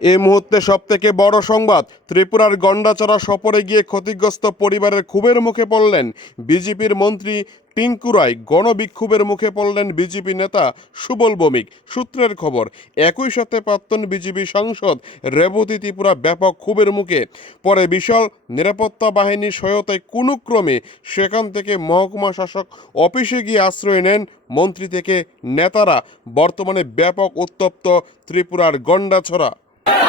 এই মুহূর্তে সব থেকে বড় সংবাদ, ত্রিপুরার গন্ডাচড়া সফরে গিয়ে ক্ষতিগ্রস্ত পরিবারের ক্ষোভের মুখে পড়লেন বিজেপির মন্ত্রী টিঙ্কু রায়। গণবিক্ষোভের মুখে পড়লেন বিজেপি নেতা সুবল ভৌমিক। সূত্রের খবর, একই সাথে প্রাক্তন বিজেপি সাংসদ রেবতী ত্রিপুরা ব্যাপক ক্ষোভের মুখে। পরে বিশাল নিরাপত্তা বাহিনীর সহায়তায় কোনো ক্রমে সেখান থেকে মহকুমা শাসক অফিসে গিয়ে আশ্রয় নেন মন্ত্রী থেকে নেতারা। বর্তমানে ব্যাপক উত্তপ্ত ত্রিপুরার গন্ডাছড়া